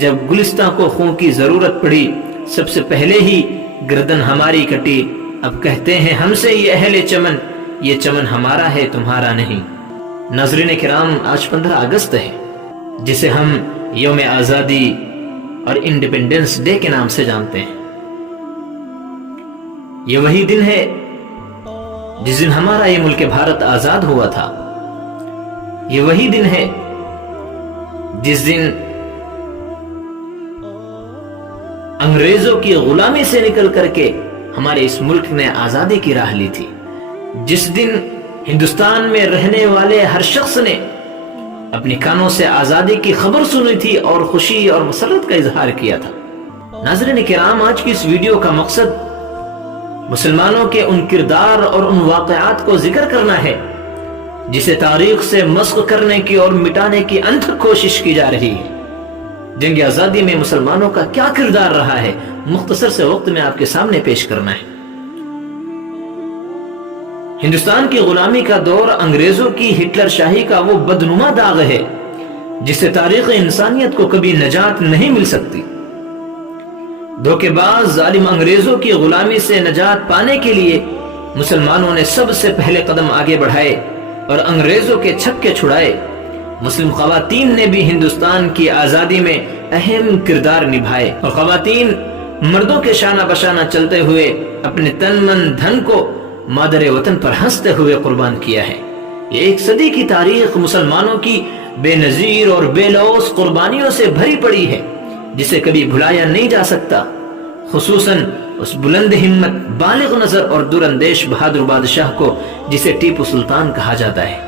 جب گلستان کو خون کی ضرورت پڑی سب سے پہلے ہی گردن ہماری کٹی، اب کہتے ہیں ہم سے یہ اہل چمن، یہ چمن ہمارا ہے تمہارا نہیں۔ ناظرین کرام، آج 15 اگست ہے، جسے ہم یوم آزادی اور انڈیپینڈنس ڈے کے نام سے جانتے ہیں۔ یہ وہی دن ہے جس دن ہمارا یہ ملک بھارت آزاد ہوا تھا۔ یہ وہی دن ہے جس دن انگریزوں کی غلامی سے نکل کر کے ہمارے اس ملک نے آزادی کی راہ لی تھی، جس دن ہندوستان میں رہنے والے ہر شخص نے اپنی کانوں سے آزادی کی خبر سنی تھی اور خوشی اور مسرت کا اظہار کیا تھا۔ ناظرین کرام، آج کی اس ویڈیو کا مقصد مسلمانوں کے ان کردار اور ان واقعات کو ذکر کرنا ہے جسے تاریخ سے مسخ کرنے کی اور مٹانے کی انتھک کوشش کی جا رہی ہے۔ جنگ آزادی میں مسلمانوں کا کیا کردار رہا ہے، مختصر سے وقت میں آپ کے سامنے پیش کرنا ہے۔ ہندوستان کی غلامی کا دور انگریزوں کی ہٹلر شاہی کا وہ بدنما داغ ہے جس سے تاریخ انسانیت کو کبھی نجات نہیں مل سکتی۔ دھوکے باز ظالم انگریزوں کی غلامی سے نجات پانے کے لیے مسلمانوں نے سب سے پہلے قدم آگے بڑھائے اور انگریزوں کے چھکے چھڑائے۔ مسلم خواتین نے بھی ہندوستان کی آزادی میں اہم کردار نبھائے، اور خواتین مردوں کے شانہ بشانہ چلتے ہوئے اپنے تن من دھن کو مادر وطن پر ہنستے ہوئے قربان کیا ہے۔ یہ ایک صدی کی تاریخ مسلمانوں کی بے نظیر اور بے لوث قربانیوں سے بھری پڑی ہے جسے کبھی بھلایا نہیں جا سکتا، خصوصاً اس بلند ہمت، بالغ نظر اور دور اندیش بہادر بادشاہ کو جسے ٹیپو سلطان کہا جاتا ہے۔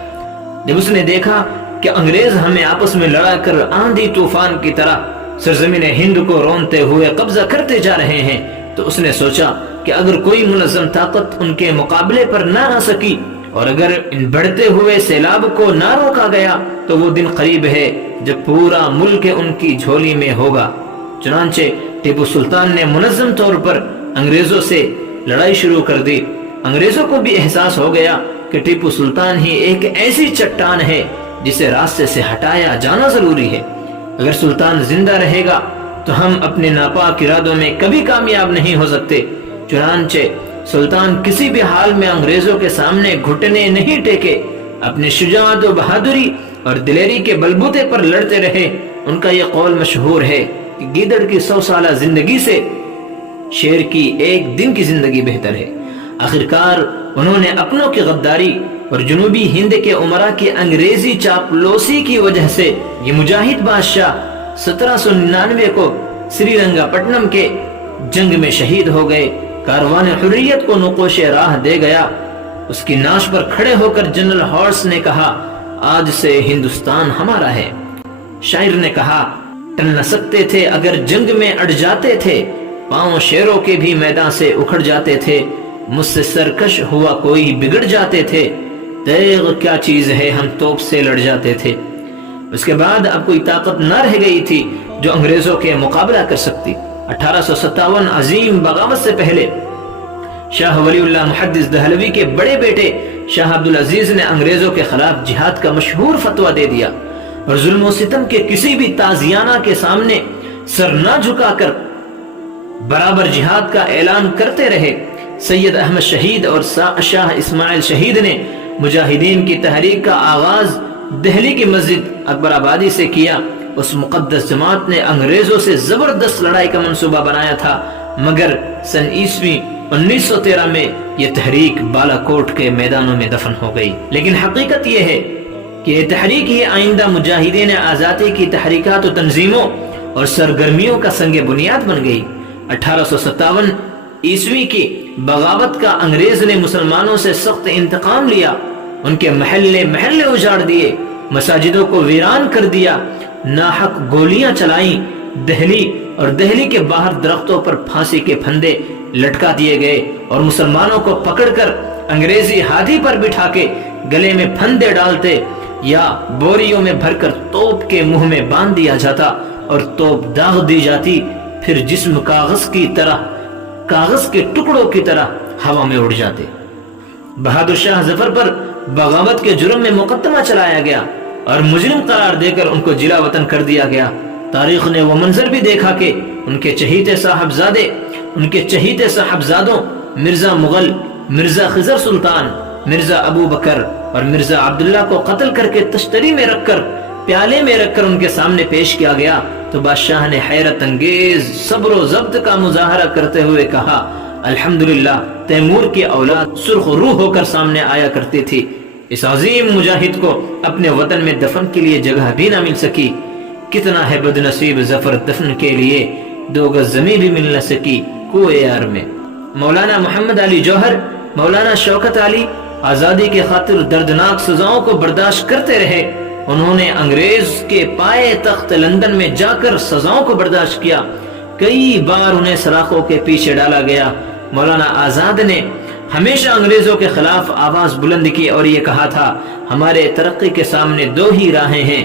جب اس نے دیکھا کہ انگریز ہمیں آپس میں لڑا کر آندھی طوفان کی طرح سرزمین ہند کو رونتے ہوئے قبضہ کرتے جا رہے ہیں، تو اس نے سوچا کہ اگر کوئی منظم طاقت ان کے مقابلے پر نہ آ سکی اور اگر ان بڑھتے ہوئے سیلاب کو نہ روکا گیا تو وہ دن قریب ہے جب پورا ملک ان کی جھولی میں ہوگا۔ چنانچہ ٹیپو سلطان نے منظم طور پر انگریزوں سے لڑائی شروع کر دی۔ انگریزوں کو بھی احساس ہو گیا کہ ٹیپو سلطان ہی ایک ایسی چٹان ہے جسے راستے سے ہٹایا جانا ضروری ہے۔ اگر سلطان زندہ رہے گا تو ہم اپنے ناپاک ارادوں میں کبھی کامیاب نہیں ہو سکتے۔ چنانچہ سلطان کسی بھی حال میں انگریزوں کے سامنے گھٹنے نہیں ٹیکے، اپنی شجاعت و بہادری اور دلیری کے بلبوتے پر لڑتے رہے۔ ان کا یہ قول مشہور ہے کہ گیدڑ کی 100 سالہ زندگی سے شیر کی ایک دن کی زندگی بہتر ہے۔ آخرکار انہوں نے اپنوں کی غداری اور جنوبی ہند کے امراء کی انگریزی چاپلوسی کی وجہ سے یہ مجاہد بادشاہ 1799 کو سری رنگا پٹنم کے جنگ میں شہید ہو گئے۔ کاروان حریت کو نقوش راہ دے گیا۔ اس کی ناش پر کھڑے ہو کر جنرل ہارس نے کہا، آج سے ہندوستان ہمارا ہے۔ شاعر نے کہا، ٹل نہ سکتے تھے اگر جنگ میں اڑ جاتے تھے، پاؤں شیروں کے بھی میدان سے اکھڑ جاتے تھے، مجھ سے سرکش ہوا کوئی بگڑ جاتے تھے، تیغ کیا چیز ہے ہم توپ سے لڑ جاتے تھے۔ اس کے بعد اب کوئی طاقت نہ رہ گئی تھی جو انگریزوں کے مقابلہ کر سکتی۔ 1857 عظیم بغاوت سے پہلے شاہ ولی اللہ محدث دہلوی کے بڑے بیٹے شاہ عبدالعزیز نے انگریزوں کے خلاف جہاد کا مشہور فتویٰ دے دیا اور ظلم و ستم کے کسی بھی تازیانہ کے سامنے سر نہ جھکا کر برابر جہاد کا اعلان کرتے رہے۔ سید احمد شہید اور شاہ اسماعیل شہید نے مجاہدین کی تحریک کا آغاز دہلی کی مسجد اکبر آبادی سے کیا۔ اس مقدس جماعت نے انگریزوں سے زبردست لڑائی کا منصوبہ بنایا تھا، مگر سن عیسوی 1913 میں یہ تحریک بالا کوٹ کے میدانوں میں دفن ہو گئی۔ لیکن حقیقت یہ ہے کہ یہ تحریک ہی آئندہ مجاہدین آزادی کی تحریکات و تنظیموں اور سرگرمیوں کا سنگ بنیاد بن گئی۔ 1857 عیسوی کی بغاوت کا انگریز نے مسلمانوں سے سخت انتقام لیا، ان کے محلے محلے اجاڑ دیے، مساجدوں کو ویران کر دیا، ناحق گولیاں چلائیں، دہلی اور دہلی کے باہر درختوں پر پھانسی کے پھندے لٹکا دیے گئے اور مسلمانوں کو پکڑ کر انگریزی ہاتھی پر بٹھا کے گلے میں پھندے ڈالتے یا بوریوں میں بھر کر توپ کے منہ میں باندھ دیا جاتا اور توپ داغ دی جاتی، پھر جسم کاغذ کے ٹکڑوں کی طرح ہوا میں اڑ جاتے۔ بہادر شاہ ظفر پر بغاوت کے جرم میں مقدمہ چلایا گیا اور مجرم قرار دے کر ان کو جلا وطن کر دیا گیا۔ تاریخ نے وہ منظر بھی دیکھا کہ ان کے چہیتے صاحبزادوں مرزا مغل، مرزا خضر سلطان، مرزا ابو بکر اور مرزا عبداللہ کو قتل کر کے تشتری میں رکھ کر، پیالے میں رکھ کر ان کے سامنے پیش کیا گیا تو بادشاہ نے حیرت انگیز صبر و ضبط کا مظاہرہ کرتے ہوئے کہا، الحمدللہ تیمور کی اولاد سرخ روح ہو کر سامنے آیا کرتی تھی، اس عظیم مجاہد کو اپنے وطن میں دفن کے لیے جگہ بھی نہ مل سکی، کتنا ہے بد نصیب ظفر دفن کے لیے 2 گز زمین بھی مل نہ سکی کوئے یار میں۔ مولانا محمد علی جوہر، مولانا شوکت علی آزادی کے خاطر دردناک سزاؤں کو برداشت کرتے رہے، انہوں نے انگریز کے پائے تخت لندن میں جا کر سزاؤں کو برداشت کیا، کئی بار انہیں سلاخوں کے پیچھے ڈالا گیا۔ مولانا آزاد نے ہمیشہ انگریزوں کے خلاف آواز بلند کی اور یہ کہا تھا، ہمارے ترقی کے سامنے 2 ہی راہیں ہیں،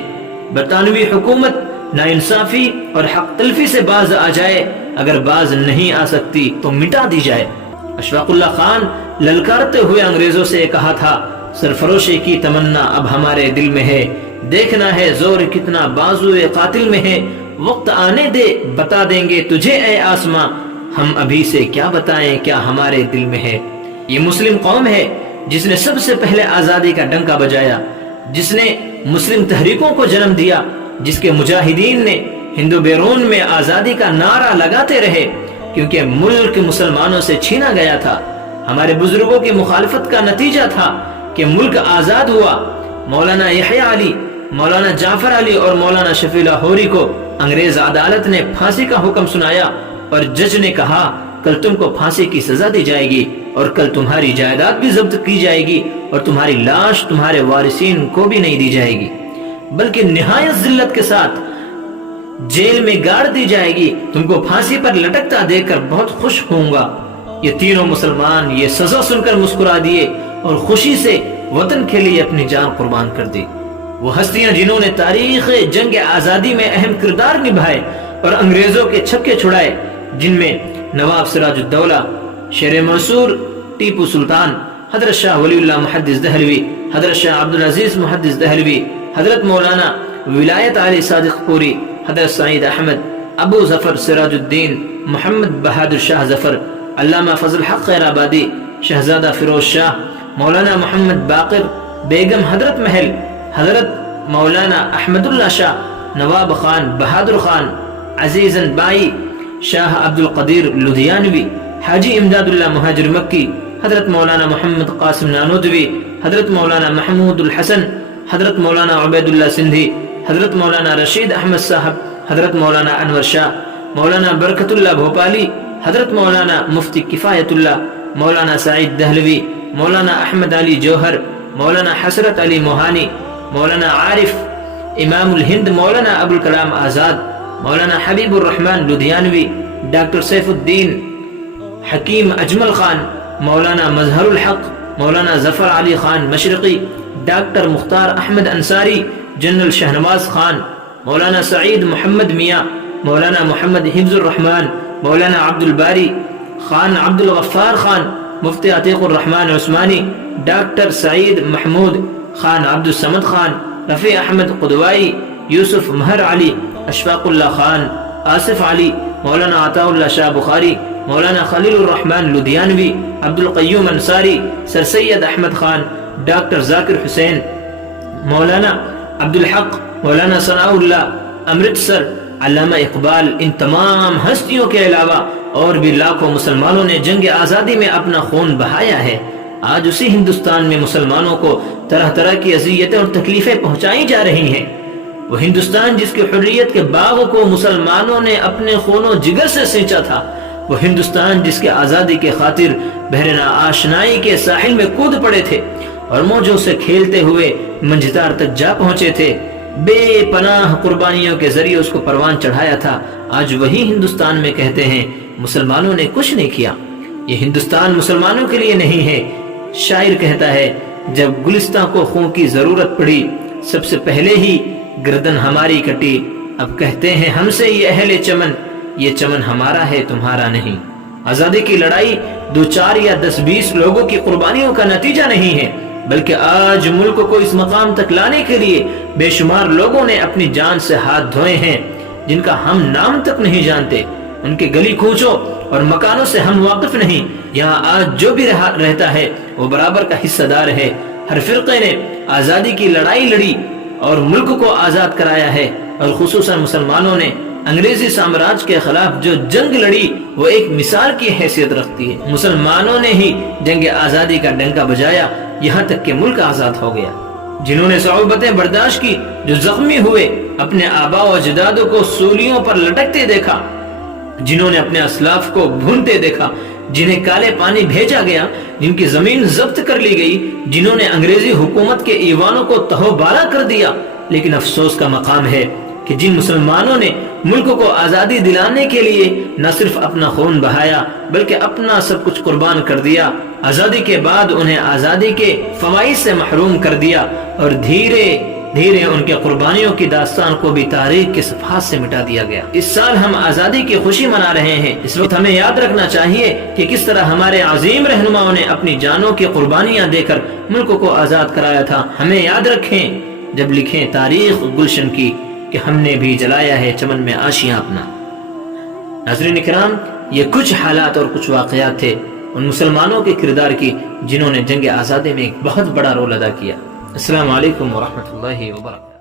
برطانوی حکومت ناانصافی اور حق تلفی سے باز آ جائے، اگر باز نہیں آ سکتی تو مٹا دی جائے۔ اشفاق اللہ خان للکارتے ہوئے انگریزوں سے کہا تھا، سرفروشی کی تمنا اب ہمارے دل میں ہے، دیکھنا ہے زور کتنا بازوئے قاتل میں ہے، وقت آنے دے بتا دیں گے تجھے اے آسماں، ہم ابھی سے کیا بتائیں کیا ہمارے دل میں ہے۔ یہ مسلم قوم ہے جس نے سب سے پہلے آزادی کا ڈنکا بجایا، جس نے مسلم تحریکوں کو جنم دیا، جس کے مجاہدین نے ہندو بیرون میں آزادی کا نعرہ لگاتے رہے، کیونکہ ملک مسلمانوں سے چھینا گیا تھا۔ ہمارے بزرگوں کی مخالفت کا نتیجہ تھا کہ ملک آزاد ہوا۔ مولانا یحییٰ علی، مولانا جعفر علی اور مولانا شفیع لاہوری کو انگریز عدالت نے پھانسی کا حکم سنایا اور جج نے کہا، کل تم کو پھانسی کی سزا دی جائے گی اور کل تمہاری جائیداد بھی ضبط کی جائے گی اور تمہاری لاش تمہارے وارثین کو بھی نہیں دی جائے گی، بلکہ نہایت ذلت کے ساتھ جیل میں گاڑ دی جائے گی، تم کو پھانسی پر لٹکتا دیکھ کر بہت خوش ہوں گا۔ یہ تینوں مسلمان یہ سزا سن کر مسکرا دیے اور خوشی سے وطن کے لیے اپنی جان قربان کر دی۔ وہ ہستیاں جنہوں نے تاریخ جنگ آزادی میں اہم کردار نبھائے اور انگریزوں کے چھکے چھڑائے، جن میں نواب سراج الدولہ، شیر منصور، ٹیپو سلطان، حضرت شاہ ولی اللہ محدث دہلوی، حضرت شاہ عبدالعزیز محدث دہلوی، حضرت مولانا ولایت علی صادق پوری، حضرت سعید احمد، ابو ظفر سراج الدین، محمد بہادر شاہ ظفر، علامہ فضل حق خیر آبادی، شہزادہ فیروز شاہ، مولانا محمد باقر، بیگم حضرت محل، حضرت مولانا احمد اللہ شاہ، نواب خان بہادر خان، عزیزن بائی، شاہ عبد القدیر لدھیانوی، حاجی امداد اللہ مہاجر مکی، حضرت مولانا محمد قاسم نانودوی، حضرت مولانا محمود الحسن، حضرت مولانا عبید اللہ سندھی، حضرت مولانا رشید احمد صاحب، حضرت مولانا انور شاہ، مولانا برکت اللہ بھوپالی، حضرت مولانا مفتی کفایت اللہ، مولانا سعید دہلوی، مولانا احمد علی جوہر، مولانا حسرت علی موہانی، مولانا عارف، امام الہند مولانا ابوالکلام آزاد، مولانا حبیب الرحمن لدھیانوی، ڈاکٹر سیف الدین حکیم اجمل خان، مولانا مظہر الحق، مولانا ظفر علی خان مشرقی، ڈاکٹر مختار احمد انصاری، جنرل شہنواز خان، مولانا سعید محمد میاں، مولانا محمد حفظ الرحمن، مولانا عبد الباری خان، عبد الغفار خان، مفتی عتیق الرحمن عثمانی، ڈاکٹر سعید محمود خان، عبد الصمد خان، رفیع احمد قدوائی، یوسف مہر علی، اشفاق اللہ خان، آصف علی، مولانا عطا اللہ شاہ بخاری، مولانا خلیل الرحمن لدھیانوی، عبد القیوم انصاری، سر سید احمد خان، ڈاکٹر ذاکر حسین، مولانا عبدالحق، مولانا ثناء اللہ امرتسر، علامہ اقبال، ان تمام ہستیوں کے علاوہ اور بھی لاکھوں مسلمانوں نے جنگ آزادی میں اپنا خون بہایا ہے۔ آج اسی ہندوستان میں مسلمانوں کو طرح طرح کی اذیتیں اور تکلیفیں پہنچائی جا رہی ہیں۔ وہ ہندوستان جس کی حریت کے باغ کو مسلمانوں نے اپنے خون و جگر سے سینچا تھا، وہ ہندوستان جس کے آزادی کے خاطر بحر ناآشنائی کے ساحل میں کود پڑے تھے اور موجوں سے کھیلتے ہوئے منجتار تک جا پہنچے تھے، بے پناہ قربانیوں کے ذریعے اس کو پروان چڑھایا تھا، آج وہی ہندوستان میں کہتے ہیں مسلمانوں نے کچھ نہیں کیا۔ یہ ہندوستان مسلمانوں کے لیے نہیں ہے۔ شاعر کہتا ہے، جب گلستان کو خون کی ضرورت پڑی، سب سے پہلے ہی گردن ہماری کٹی، اب کہتے ہیں ہم سے یہ اہل چمن، یہ چمن ہمارا ہے تمہارا نہیں۔ آزادی کی لڑائی 2 4 یا 10 20 لوگوں کی قربانیوں کا نتیجہ نہیں ہے، بلکہ آج ملک کو اس مقام تک لانے کے لیے بے شمار لوگوں نے اپنی جان سے ہاتھ دھوئے ہیں۔ جن کا ہم نام تک نہیں جانتے، ان کے گلی کوچوں اور مکانوں سے ہم واقف نہیں۔ یہاں آج جو بھی رہتا ہے وہ برابر کا حصہ دار ہے۔ ہر فرقے نے آزادی کی لڑائی لڑی اور ملک کو آزاد کرایا ہے، اور خصوصاً مسلمانوں نے انگریزی سامراج کے خلاف جو جنگ لڑی وہ ایک مثال کی حیثیت رکھتی ہے۔ مسلمانوں نے ہی جنگ آزادی کا ڈنکا بجایا، یہاں تک کہ ملک آزاد ہو گیا۔ جنہوں نے صعوبتیں برداشت کی، جو زخمی ہوئے، اپنے آبا و اجدادوں کو سولیوں پر لٹکتے دیکھا، جنہوں نے اپنے اسلاف کو بھونتے دیکھا، جنہیں کالے پانی بھیجا گیا، جن کی زمین ضبط کر لی گئی، جنہوں نے انگریزی حکومت کے ایوانوں کو تہو بالا کر دیا، لیکن افسوس کا مقام ہے کہ جن مسلمانوں نے ملک کو آزادی دلانے کے لیے نہ صرف اپنا خون بہایا بلکہ اپنا سب کچھ قربان کر دیا، آزادی کے بعد انہیں آزادی کے فوائد سے محروم کر دیا، اور دھیرے دھیرے ان کے قربانیوں کی داستان کو بھی تاریخ کے صفحات سے مٹا دیا گیا۔ اس سال ہم آزادی کی خوشی منا رہے ہیں۔ اس وقت ہمیں یاد رکھنا چاہیے کہ کس طرح ہمارے عظیم رہنماؤں نے اپنی جانوں کی قربانیاں دے کر ملک کو آزاد کرایا تھا۔ ہمیں یاد رکھیں جب لکھیں تاریخ گلشن کی کہ ہم نے بھی جلایا ہے چمن میں آشیاں اپنا۔ ناظرین کرام، یہ کچھ حالات اور کچھ واقعات تھے ان مسلمانوں کے کردار کی جنہوں نے جنگ آزادی میں ایک بہت بڑا رول ادا کیا۔ السلام علیکم ورحمۃ اللہ وبرکاتہ۔